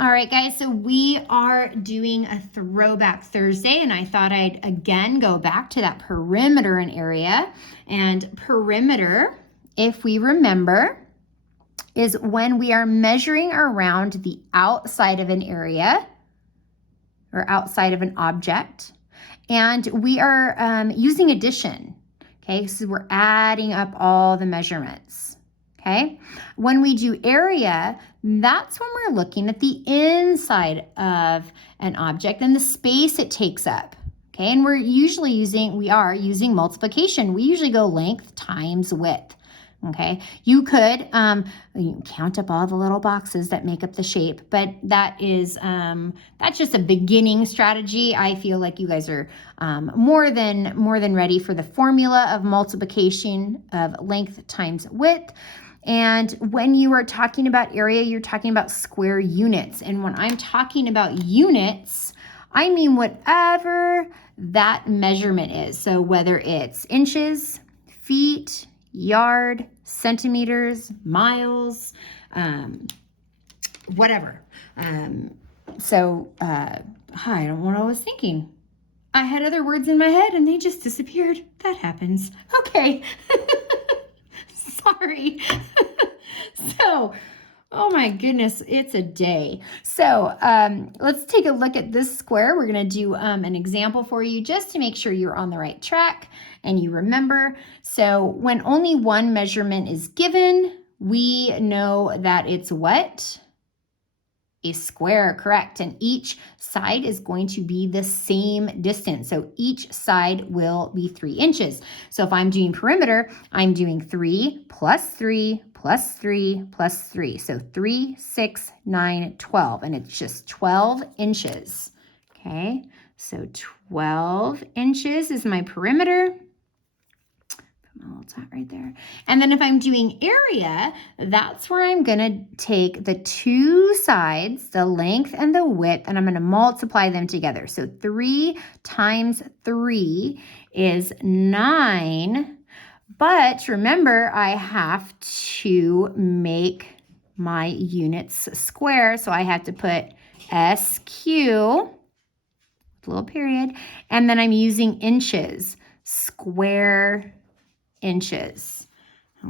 All right, guys, so we are doing a Throwback Thursday, and I thought I'd again go back to that perimeter and area. And perimeter, if we remember, is when we are measuring around the outside of an area or outside of an object, and we are using addition. Okay, so we're adding up all the measurements. Okay, when we do area, that's when we're looking at the inside of an object and the space it takes up. Okay, and we are using multiplication. We usually go length times width. Okay, you could count up all the little boxes that make up the shape, but that's just a beginning strategy. I feel like you guys are more than ready for the formula of multiplication of length times width. And when you are talking about area, you're talking about square units. And when I'm talking about units, I mean whatever that measurement is. So whether it's inches, feet, yard, centimeters, miles, whatever. I don't know what I was thinking. I had other words in my head and they just disappeared. That happens. Okay. Sorry. So, oh my goodness, it's a day. So let's take a look at this square. We're going to do an example for you just to make sure you're on the right track and you remember. So when only one measurement is given, we know that it's what? A square, correct. And each side is going to be the same distance. So each side will be 3 inches. So if I'm doing perimeter, I'm doing 3 plus 3 plus 3 plus 3. So 3, 6, 9, 12. And it's just 12 inches. Okay, so 12 inches is my perimeter. Put my little dot right there. And then if I'm doing area, that's where I'm going to take the two sides, the length and the width, and I'm going to multiply them together. So 3 times 3 is 9. But remember, I have to make my units square. So I have to put SQ, little period, and then I'm using inches, square inches.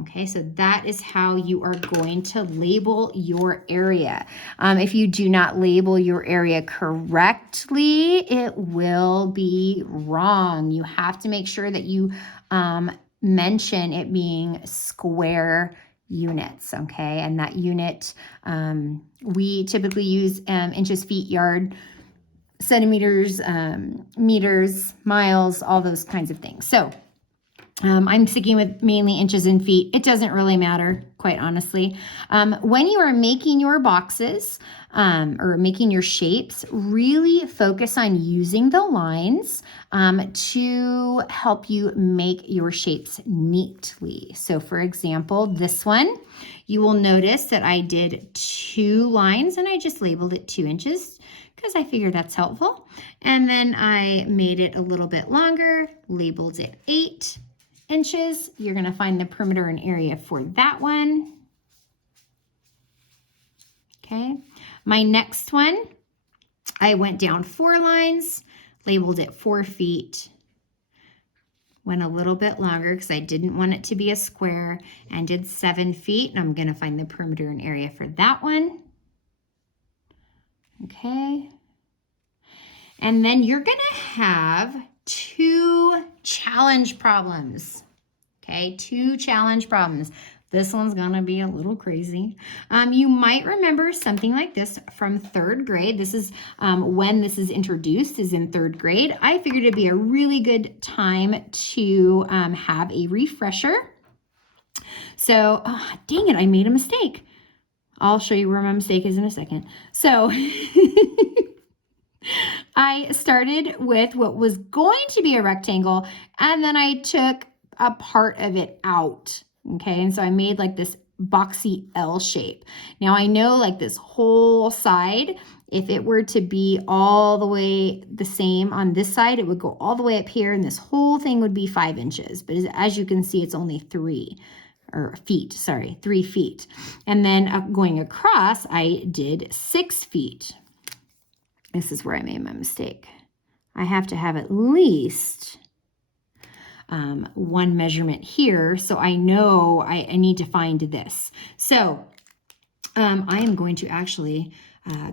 Okay, so that is how you are going to label your area. If you do not label your area correctly, it will be wrong. You have to make sure that you mention it being square units, okay? And that unit, we typically use inches, feet, yard, centimeters, meters, miles, all those kinds of things. So I'm sticking with mainly inches and feet. It doesn't really matter, quite honestly. When you are making your boxes or making your shapes, really focus on using the lines to help you make your shapes neatly. So for example, this one, you will notice that I did 2 lines and I just labeled it 2 inches because I figured that's helpful. And then I made it a little bit longer, labeled it 8 inches. You're going to find the perimeter and area for that one. Okay. My next one, I went down 4 lines, labeled it 4 feet, went a little bit longer because I didn't want it to be a square, and did 7 feet. And I'm going to find the perimeter and area for that one. Okay. And then you're going to have 2 challenge problems. Okay, 2 challenge problems. This one's gonna be a little crazy. You might remember something like this from 3rd grade. This is when this is introduced, is in 3rd grade. I figured it'd be a really good time to have a refresher. So, dang it, I made a mistake. I'll show you where my mistake is in a second. So, I started with what was going to be a rectangle, and then I took a part of it out. Okay, and so I made like this boxy L shape. Now I know like this whole side, if it were to be all the way the same on this side, it would go all the way up here, and this whole thing would be 5 inches. But as you can see, it's only 3. or feet, sorry, 3 feet. And then going across, I did 6 feet. This is where I made my mistake. I have to have at least one measurement here, so I know I need to find this. So I am going to actually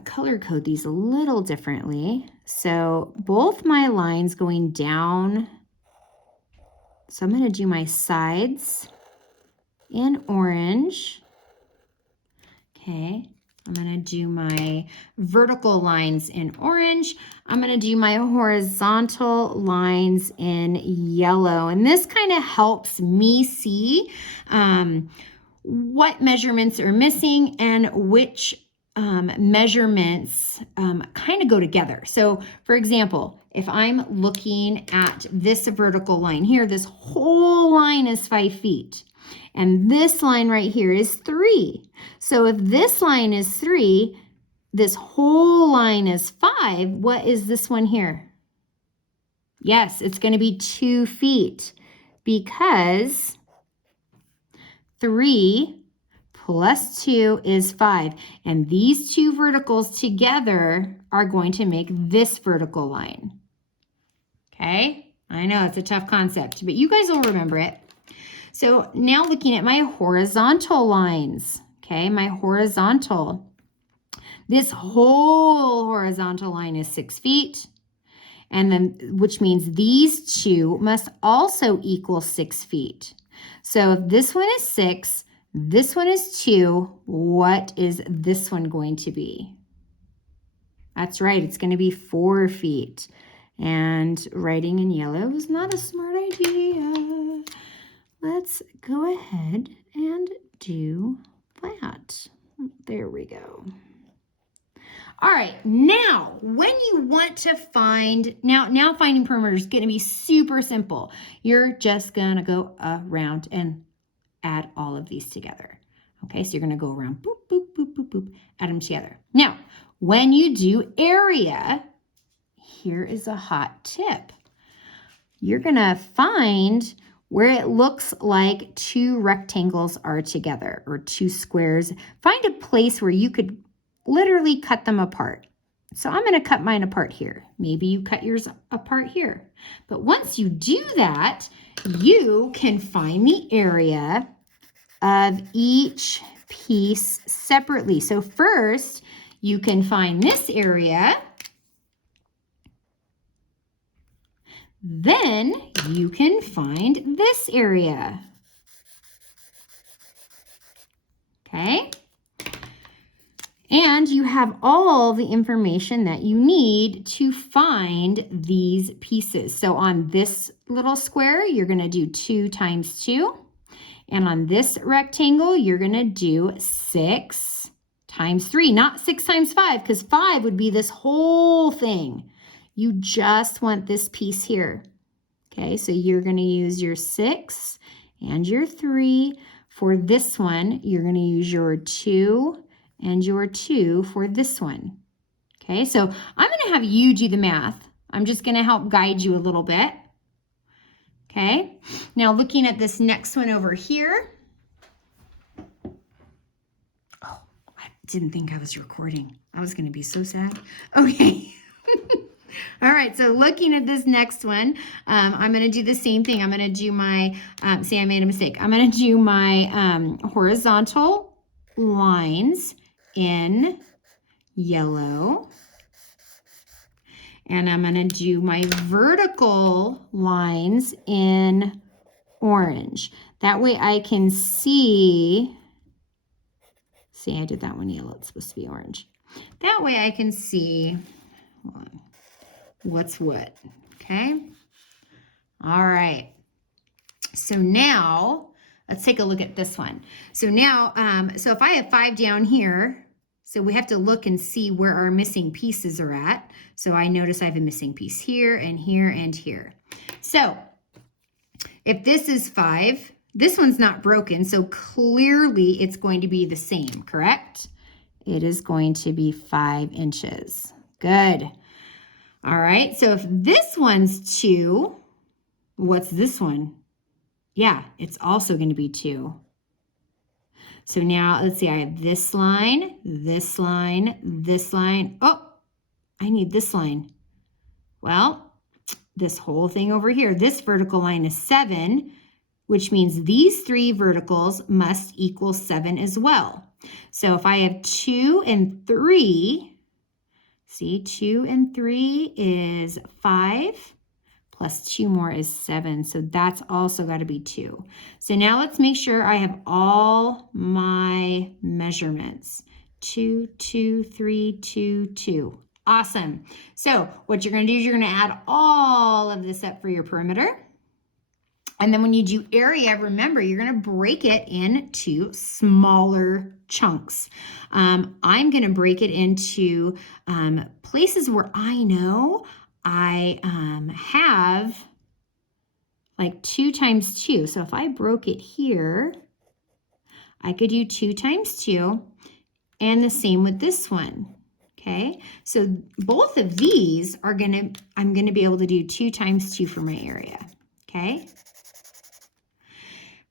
color code these a little differently. So both my lines going down, so I'm going to do my sides in orange. Okay, I'm going to do my vertical lines in orange. I'm going to do my horizontal lines in yellow. And this kind of helps me see what measurements are missing and which measurements kind of go together. So for example, if I'm looking at this vertical line here, this whole line is 5 feet. And this line right here is 3. So if this line is 3, this whole line is 5, what is this one here? Yes, it's going to be 2 feet because 3 plus 2 is 5. And these two verticals together are going to make this vertical line. Okay, I know it's a tough concept, but you guys will remember it. So now looking at my horizontal lines, okay, my horizontal. This whole horizontal line is 6 feet, and then which means these two must also equal 6 feet. So if this one is 6, this one is 2, what is this one going to be? That's right, it's going to be 4 feet. And writing in yellow is not a smart idea. Let's go ahead and do that. There we go. All right, now when you want to find, now finding perimeter is going to be super simple. You're just going to go around and add all of these together. Okay, so you're going to go around, boop, boop, boop, boop, boop, add them together. Now, when you do area, here is a hot tip. You're going to find where it looks like 2 rectangles are together or 2 squares. Find a place where you could literally cut them apart. So I'm going to cut mine apart here. Maybe you cut yours apart here. But once you do that, you can find the area of each piece separately. So first, you can find this area. Then you can find this area. Okay? And you have all the information that you need to find these pieces. So on this little square, you're going to do 2 times 2. And on this rectangle, you're going to do 6 times 3. Not 6 times 5, because 5 would be this whole thing. You just want this piece here. Okay, so you're going to use your 6 and your 3. For this one, you're going to use your 2 and your 2 for this one. Okay, so I'm going to have you do the math. I'm just going to help guide you a little bit. Okay, now looking at this next one over here. Oh, I didn't think I was recording. I was going to be so sad. Okay. All right, so looking at this next one, I'm going to do the same thing. I'm going to do my, see, I made a mistake. I'm going to do my horizontal lines in yellow. And I'm going to do my vertical lines in orange. That way I can see, I did that one yellow. It's supposed to be orange. That way I can see, hold on, what's what, okay? All right. So now let's take a look at this one. So now, so if I have 5 down here, so we have to look and see where our missing pieces are at. So I notice I have a missing piece here and here and here. So if this is 5, this one's not broken, so clearly it's going to be the same, correct? It is going to be 5 inches. Good. All right, so if this one's 2, what's this one? Yeah, it's also going to be 2. So now let's see, I have this line, this line, this line. Oh, I need this line. Well, this whole thing over here, this vertical line is 7, which means these 3 verticals must equal 7 as well. So if I have 2 and 3, see, 2 and 3 is 5, plus 2 more is 7. So that's also got to be 2. So now let's make sure I have all my measurements. 2, 2, 3, 2, 2. Awesome. So what you're going to do is you're going to add all of this up for your perimeter. And then when you do area, remember, you're going to break it into smaller chunks. I'm going to break it into places where I know I have like 2 times 2. So if I broke it here, I could do 2 times 2, and the same with this one. Okay, so both of these are I'm going to be able to do 2 times 2 for my area. Okay.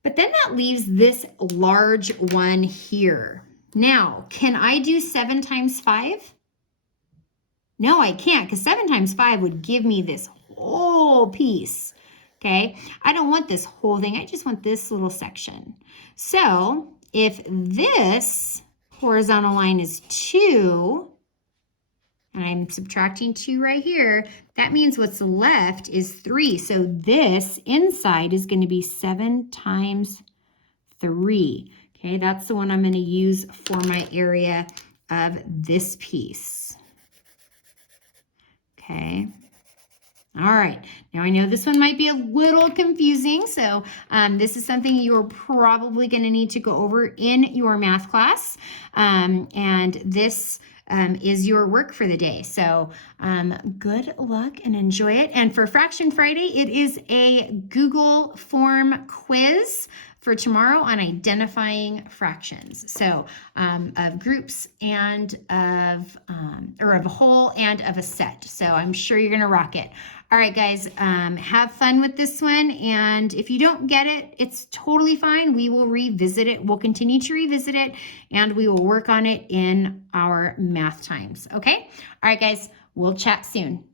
But then that leaves this large one here. Now, can I do 7 times 5? No, I can't, because 7 times 5 would give me this whole piece. Okay, I don't want this whole thing. I just want this little section. So if this horizontal line is 2, and I'm subtracting 2 right here, that means what's left is 3. So this inside is going to be 7 times 3. Okay, that's the one I'm going to use for my area of this piece. Okay. All right, now I know this one might be a little confusing, so this is something you're probably going to need to go over in your math class, and this is your work for the day. So good luck and enjoy it. And for Fraction Friday, it is a Google form quiz for tomorrow on identifying fractions. So of groups and of a whole and of a set. So I'm sure you're gonna rock it. All right, guys, have fun with this one. And if you don't get it, it's totally fine. We will revisit it. We'll continue to revisit it, and we will work on it in our math times. Okay? All right, guys, we'll chat soon.